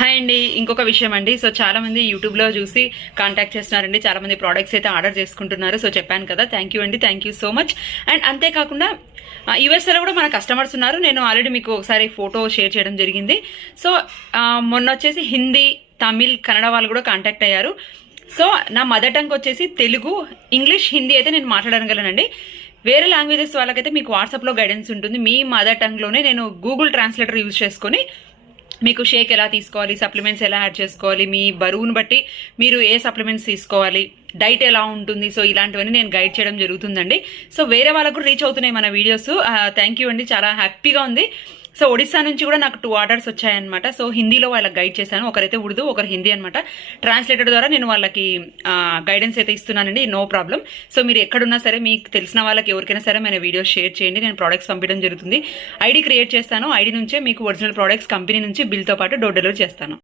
Hi అండి, ఇంకొక విషయం అండి. సో చాలా మంది యూట్యూబ్లో చూసి కాంటాక్ట్ చేస్తున్నారండి. చాలా మంది ప్రోడక్ట్స్ అయితే ఆర్డర్ చేసుకుంటున్నారు. సో చెప్పాను కదా, థ్యాంక్ యూ అండి, thank you so much. And అంతేకాకుండా యూఎస్ఏలో కూడా మన కస్టమర్స్ ఉన్నారు. నేను ఆల్రెడీ మీకు ఒకసారి ఫోటో షేర్ చేయడం జరిగింది. సో మొన్న వచ్చేసి హిందీ, తమిళ్, కన్నడ వాళ్ళు కూడా కాంటాక్ట్ అయ్యారు. సో నా మదర్ టంగ్ వచ్చేసి తెలుగు, ఇంగ్లీష్, హిందీ అయితే నేను మాట్లాడగలనండి. వేరే లాంగ్వేజెస్ వాళ్ళకైతే మీకు వాట్సాప్లో గైడెన్స్ ఉంటుంది. మీ మదర్ టంగ్లోనే నేను గూగుల్ ట్రాన్స్లేటర్ యూజ్ చేసుకొని మీకు షేక్ ఎలా తీసుకోవాలి, సప్లిమెంట్స్ ఎలా యాడ్ చేసుకోవాలి, మీ బరువును బట్టి మీరు ఏ సప్లిమెంట్స్ తీసుకోవాలి, డైట్ ఎలా ఉంటుంది, సో ఇలాంటివన్నీ నేను గైడ్ చేయడం జరుగుతుందండి. సో వేరే వాళ్ళకు కూడా రీచ్ అవుతున్నాయి మన వీడియోస్. థ్యాంక్ యూ అండి, చాలా హ్యాపీగా ఉంది. సో ఒడిస్సా నుంచి కూడా నాకు 2 ఆర్డర్స్ వచ్చాయన్నమాట. సో హిందీలో వాళ్ళకి గైడ్ చేశాను. ఒకరైతే ఉర్దూ, ఒకరు హిందీ అనమాట. ట్రాన్స్లేటర్ ద్వారా నేను వాళ్ళకి గైడెన్స్ అయితే ఇస్తున్నానండి, నో ప్రాబ్లం. సో మీరు ఎక్కడున్నా సరే, మీకు తెలిసిన వాళ్ళకి ఎవరికైనా సరే మన వీడియోస్ షేర్ చేయండి. నేను ప్రోడక్ట్స్ పంపించడం జరుగుతుంది. ఐడి క్రియేట్ చేస్తాను. ఐడి నుంచే మీకు ఒరిజినల్ ప్రోడక్ట్స్ కంపెనీ నుంచి బిల్తో పాటు డోర్ డెలివరీ చేస్తాను.